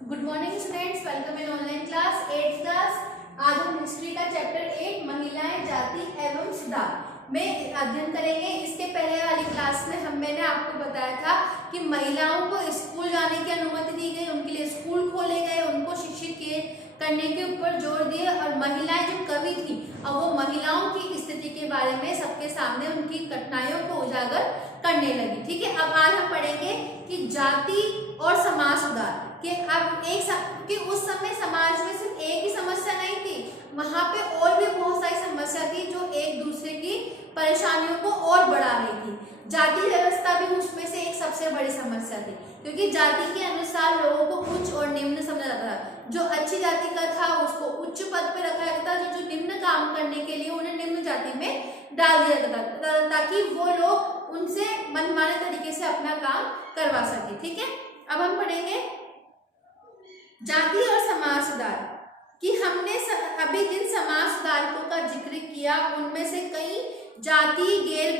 Good morning students, welcome in online class 8th class. आज हम history का chapter 8 महिलाएं, जाति एवं सुधार में अध्ययन करेंगे। इसके पहले वाली क्लास में मैंने आपको बताया था कि महिलाओं को स्कूल जाने की अनुमति दी गई, उनके लिए स्कूल खोले गए, उनको शिक्षित करने के ऊपर जोर दिए और महिलाएं जो कवि थी अब वो महिलाओं की स्थिति के बारे में सबके सामने उनकी कठिनाइयों को उजागर करने लगी। ठीक है, अब आज हम पढ़ेंगे कि जाति और समाज सुधार कि अब कि उस समय समाज में सिर्फ एक ही समस्या नहीं थी, वहां पे और भी बहुत सारी समस्या थी जो एक दूसरे की परेशानियों को और बढ़ा रही थी। जाति व्यवस्था भी उसमें से एक सबसे बड़ी समस्या थी, क्योंकि जाति के अनुसार लोगों को उच्च और निम्न समझा जाता था। जो अच्छी जाति का था उसको उच्च पद पे रखा जाता था, जो निम्न काम करने के लिए उन्हें निम्न जाति में डाल दिया जाता था ताकि वो लोग उनसे मनमाने तरीके से अपना काम करवा सके। ठीक है, अब हम पढ़ेंगे जाति और समाज सुधार कि हमने अभी जिन समाज सुधारकों का जिक्र किया उनमें से कई जाति गैर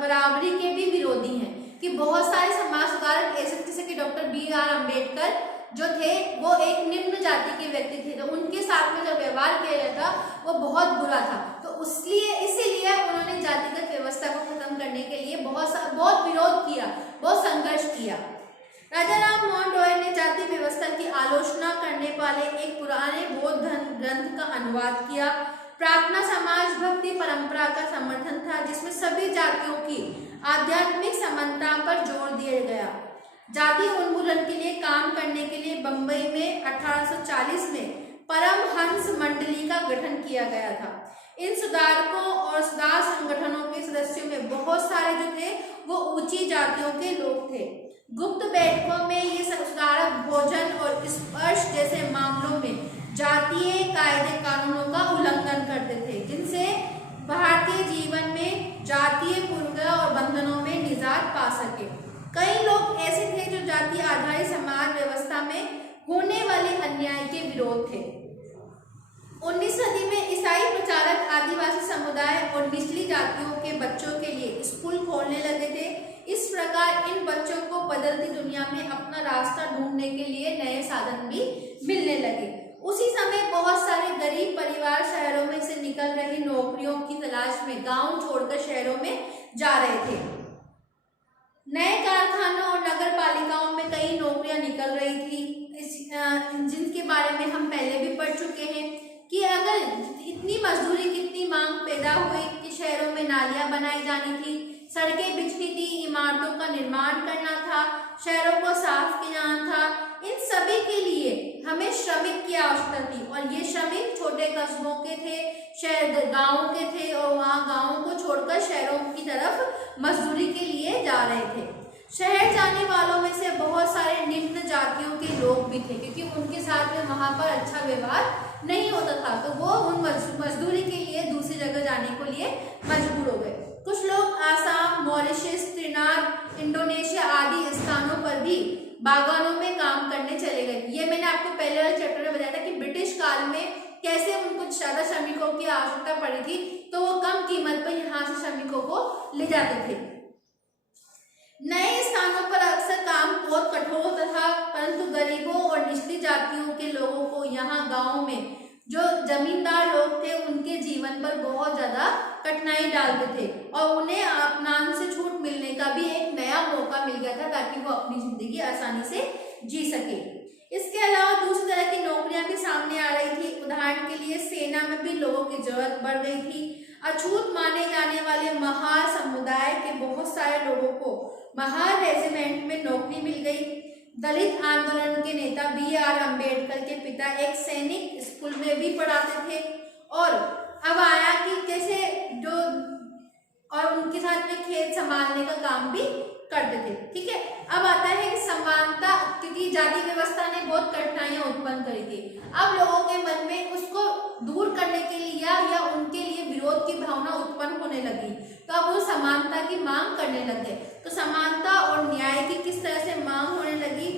बराबरी के भी विरोधी हैं। कि बहुत सारे समाज सुधारक ऐसे जैसे कि डॉक्टर बी.आर. अम्बेडकर जो थे वो एक निम्न जाति के व्यक्ति थे, तो उनके साथ में जो व्यवहार किया गया था वो बहुत बुरा था। तो इसीलिए उन्होंने जातिगत व्यवस्था को खत्म करने के लिए बहुत विरोध किया, बहुत संघर्ष किया। राजा राम मोहन रॉय ने जाति व्यवस्था की आलोचना करने वाले एक पुराने बौद्ध ग्रंथ का अनुवाद किया। प्रार्थना समाज भक्ति परंपरा का समर्थन था, जिसमें सभी जातियों की आध्यात्मिक समानता पर जोर दिया गया। जाति उन्मूलन के लिए काम करने के लिए बंबई में 1840 में परमहंस मंडली का गठन किया गया था। इन सुधारकों और सुधार संगठनों के सदस्यों में बहुत सारे जो थे वो ऊंची जातियों के लोग थे। गुप्त बैठकों में ये सुधारक भोजन और स्पर्श जैसे मामलों में जातीय कायदे कानूनों का उल्लंघन करते थे, जिनसे भारतीय जीवन में जातीय पूर्वग्रह और बंधनों में निजात पा सके। कई लोग ऐसे थे जो जाति आधारित समाज व्यवस्था में होने वाले अन्याय के विरोध थे। 19वीं सदी में ईसाई प्रचारक आदिवासी समुदाय और निचली जातियों के बच्चों के लिए स्कूल खोलने लगे थे। इस प्रकार इन बच्चों को बदलती दुनिया में अपना रास्ता ढूंढने के लिए नए साधन भी मिलने लगे। उसी समय बहुत सारे गरीब परिवार शहरों में से निकल रही नौकरियों की तलाश में गांव छोड़कर शहरों में जा रहे थे। नए कारखानों और नगर पालिकाओं में कई नौकरियां निकल रही थी, जिनके बारे में हम पहले भी पढ़ चुके हैं कि अगर इतनी मजदूरी की इतनी मांग पैदा हुई कि शहरों में नालियां बनाई जानी थी, सड़कें बिछनी थी, इमारतों का निर्माण करना था, शहरों को साफ किया जाना था। इन सभी के लिए हमें श्रमिक की आवश्यकता थी और ये श्रमिक छोटे कस्बों के थे, शहर गाँव के थे और वहाँ गाँवों को छोड़कर शहरों की तरफ मजदूरी के लिए जा रहे थे। शहर जाने वालों में से बहुत सारे निम्न जातियों के लोग भी थे, क्योंकि उनके साथ में वहाँ पर अच्छा व्यवहार नहीं होता था, तो वो उन मजदूरी के लिए दूसरी जगह जाने को लिए मजबूर हो गए। कुछ लोग आसाम, मॉरिशस, त्रिनाद, इंडोनेशिया आदि स्थानों पर भी बागानों में काम करने चले गए। ये मैंने आपको पहले वाले चैप्टर में बताया था कि ब्रिटिश काल में कैसे उनको ज्यादा श्रमिकों की आवश्यकता पड़ी थी, तो वो कम कीमत पर यहाँ से श्रमिकों को ले जाते थे। नए स्थानों पर अक्सर काम बहुत कठोर होता था, परंतु गरीबों और निचली जातियों के लोगों को यहाँ गाँव में जो जमींदार लोग थे उनके जीवन पर बहुत ज्यादा कठिनाई डालते थे और उन्हें अपमान से छूट मिलने का भी एक नया मौका मिल गया था ताकि वो अपनी जिंदगी आसानी से जी सके। इसके अलावा दूसरी तरह की नौकरियां भी सामने आ रही थी। उदाहरण के लिए सेना में भी लोगों की जरूरत बढ़ गई थी। अछूत माने जाने वाले महार समुदाय के बहुत सारे लोगों को महार रेजिमेंट में नौकरी मिल गई। दलित आंदोलन के नेता बी.आर. अम्बेडकर के पिता एक सैनिक स्कूल में भी पढ़ाते थे और अब आया कि कैसे जो और उनके साथ में खेत संभालने का काम भी करते थे। ठीक है, अब आता है समानता, क्योंकि जाति व्यवस्था ने बहुत कठिनाइयां उत्पन्न करी थी। अब लोगों के मन में उसको दूर करने के लिए या उनके लिए विरोध की भावना उत्पन्न होने लगी, तो अब वो समानता की मांग करने लगे। तो समानता और न्याय की किस तरह से मांग होने लगी?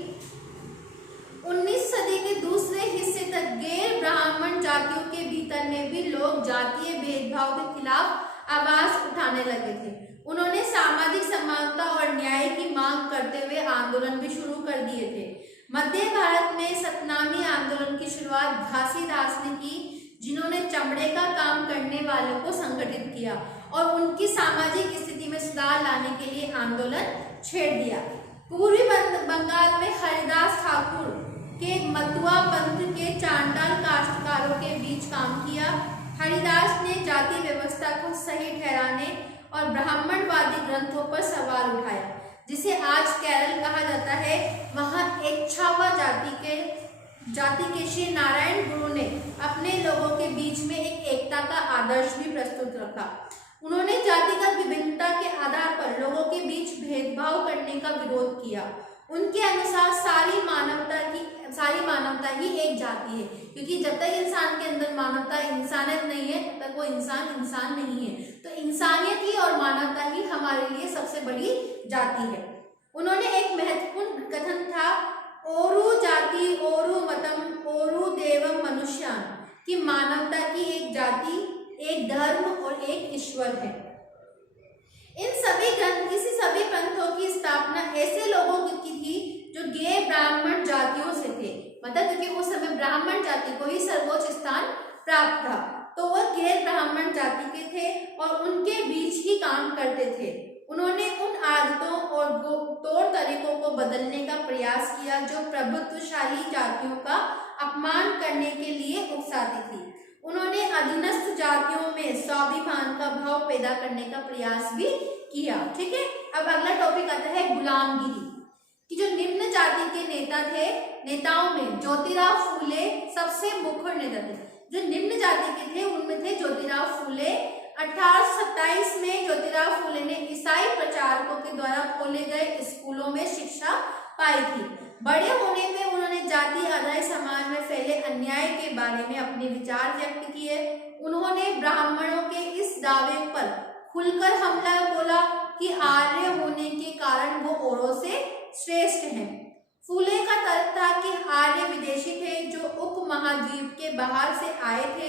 19वीं सदी के दूसरे हिस्से तक गैर ब्राह्मण जातियों के भीतर में भी लोग जातीय भेदभाव के खिलाफ आवाज उठाने लगे थे। उन्होंने सामाजिक समानता और न्याय की मांग करते हुए आंदोलन भी शुरू कर दिए थे। मध्य भारत में सतनामी आंदोलन की शुरुआत घासीदास ने की, जिन्होंने चमड़े का काम करने वालों को संगठित किया और उनकी सामाजिक स्थिति में सुधार लाने के लिए आंदोलन छेड़ दिया। पूर्वी बंगाल में हरिदास ठाकुर के मतुआ पंथ के चांडाल काश्तकारों के बीच काम किया। हरिदास ने जाति व्यवस्था को सही ठहराने और ब्राह्मणवादी ग्रंथों पर सवाल उठाया, जिसे आज केरल कहा जाता है। वहां एक्छावा जाति के श्री नारायण गुरु ने अपने लोगों के बीच में एक एकता का आदर्श भी प्रस्तुत रखा। उन्होंने जातिगत विभिन्नता के आधार पर लोगों के बीच भेदभाव करने का विरोध किया। उनके अनुसार सारी मानवता ही एक जाति है, क्योंकि जब तक इंसान के अंदर मानवता इंसानियत नहीं है तब तक वो इंसान नहीं है। तो इंसानियत ही और मानवता ही हमारे लिए सबसे बड़ी जाति है। उन्होंने एक महत्वपूर्ण कथन था, ओरु जाति ओरु मतम ओरु देवम मनुष्यान, कि मानवता की एक जाति, एक धर्म और एक ईश्वर है। इसी सभी पंथों की स्थापना ऐसे लोगों की थी जो गैर ब्राह्मण जातियों से थे, मतलब क्योंकि उस समय ब्राह्मण जाति को ही सर्वोच्च स्थान प्राप्त था, तो वह गैर ब्राह्मण जाति के थे और उनके बीच ही काम करते थे। उन्होंने उन आदतों और तौर तरीकों को बदलने का प्रयास किया जो प्रभुत्वशाली जातियों का अपमान करने के लिए उकसाती थी। उन्होंने अधीनस्थ जातियों में स्वाभिमान का भाव पैदा करने का प्रयास भी किया। ठीक है, अब अगला टॉपिक आता है गुलामगिरी, कि जो निम्न जाति के नेताओं में ज्योतिराव फूले सबसे मुख्य नेता थे। जो निम्न जाति के थे उनमें थे ज्योतिराव फूले। 1827 में ज्योतिराव फूले ने ईसाई प्रचारकों के द्वारा खोले गए स्कूलों में शिक्षा पाई थी। बड़े होने में उन्होंने जाति आधारित समाज में फैले अन्याय के बारे में अपने विचार व्यक्त किए। उन्होंने ब्राह्मणों के इस दावे पर खुलकर हमला बोला कि आर्य होने के कारण वो औरों से श्रेष्ठ हैं। फूले का तर्क था कि आर्य विदेशी थे जो उपमहाद्वीप के बाहर से आए थे।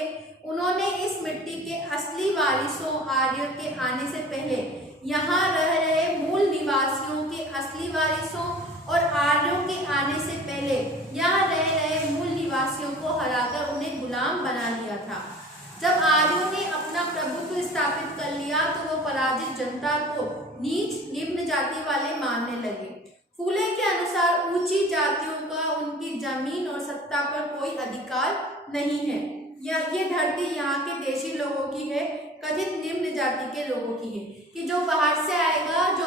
उन्होंने इस मिट्टी के असली वारिसों आर्य के आने से पहले यहाँ रह रहे मूल निवासियों के असली वारिसों और आर्यों के आने से पहले यहाँ रह रहे मूल निवासियों को हराकर उन्हें गुलाम बना लिया था। जब आर्यों ने अपना प्रभुत्व स्थापित कर लिया तो वो पराजित जनता को नीच निम्न जाति वाले मानने लगे। फूले के अनुसार ऊंची जातियों का उनकी जमीन और सत्ता पर कोई अधिकार नहीं है। ये धरती यहाँ के देशी लोगों की है, कथित निम्न जाति के लोगों की है, कि जो बाहर से आएगा, जो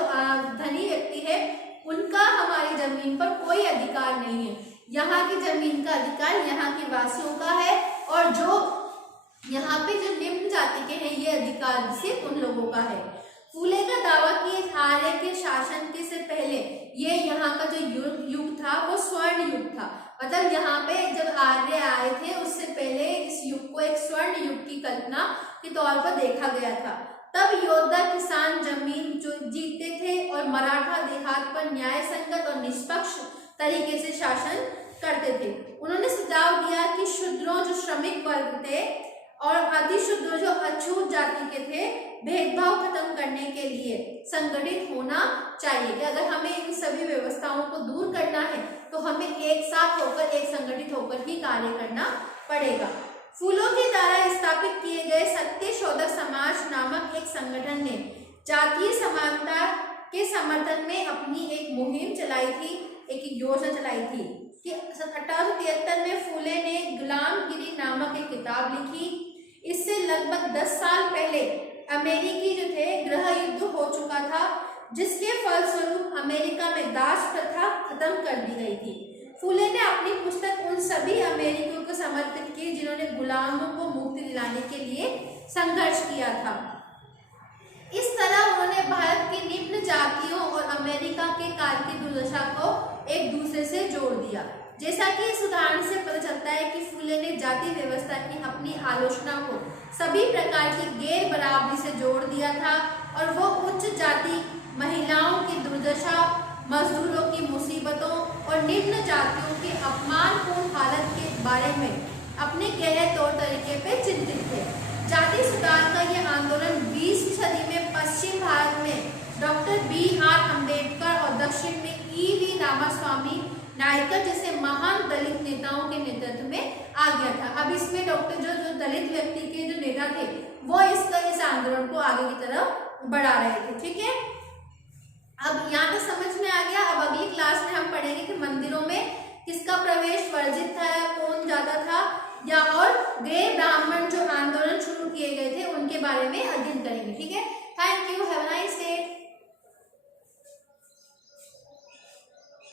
धनी व्यक्ति है, उनका हमारी जमीन पर कोई अधिकार नहीं है। यहाँ की जमीन का अधिकार यहाँ के वासियों का है और जो यहाँ पे जो निम्न जाति के हैं ये अधिकार सिर्फ उन लोगों का है। फूले का दावा कि आर्य के शासन के से पहले ये यहाँ का जो युग था वो स्वर्ण युग था, मतलब यहाँ पे जब आर्य आए थे उससे पहले इस युग को एक स्वर्ण युग की कल्पना के तौर पर देखा गया था। तब योद्धा किसान जमीन जो जीतते थे और मराठा देहात पर न्याय संगत और निष्पक्ष तरीके से शासन करते थे। उन्होंने सुझाव दिया कि शूद्रों जो श्रमिक वर्ग थे और अतिशूद्र जो अछूत जाति के थे, भेदभाव खत्म करने के लिए संगठित होना चाहिए, कि अगर हमें इन सभी व्यवस्थाओं को दूर करना है तो हमें एक साथ होकर, एक संगठित होकर ही कार्य करना पड़ेगा। फूलों के द्वारा स्थापित किए गए सत्य शोधक समाज नामक एक संगठन ने जातीय समानता के समर्थन में अपनी एक मुहिम चलाई थी, एक योजना चलाई थी कि 1873 में फूले ने गुलामगिरी नामक एक किताब लिखी। इससे लगभग 10 साल पहले अमेरिकी जो थे गृह युद्ध हो चुका था, जिसके फलस्वरूप अमेरिका में दास प्रथा खत्म कर दी गई थी। फूले ने अपनी पुस्तक उन सभी अमेरिकियों को समर्पित की जिन्होंने गुलामों को मुक्ति दिलाने के लिए संघर्ष किया था। इस तरह उन्होंने भारत की निम्न जातियों और अमेरिका के काल की दुर्दशा को एक दूसरे से जोड़ दिया। जैसा कि इस उदाहरण से पता चलता है कि फूले ने जाति व्यवस्था की अपनी आलोचना को सभी प्रकार की गैर बराबरी से जोड़ दिया था और वो उच्च जाति, महिलाओं की दुर्दशा, मजदूरों की मुसीबतों और निम्न जातियों के अपमानपूर्ण हालत के बारे में अपने गहरे तौर तरीके पे चिंतित थे। जाति सुधार का यह आंदोलन 20वीं सदी में पश्चिम भारत में डॉक्टर B.R. अम्बेडकर और दक्षिण में E.V. रामास्वामी नायकर जैसे महान दलित नेताओं के नेतृत्व में आ गया था। अब इसमें डॉक्टर जो दलित व्यक्ति के जो नेता थे वो इस आंदोलन को आगे की तरफ बढ़ा रहे थे। ठीक है, अब यहाँ तक समझ में आ गया। अब अगली क्लास में हम पढ़ेंगे कि मंदिरों में किसका प्रवेश वर्जित था, कौन जाता था, या और गैर ब्राह्मण जो आंदोलन शुरू किए गए थे उनके बारे में अध्ययन करेंगे। ठीक है, thank you, have a nice day.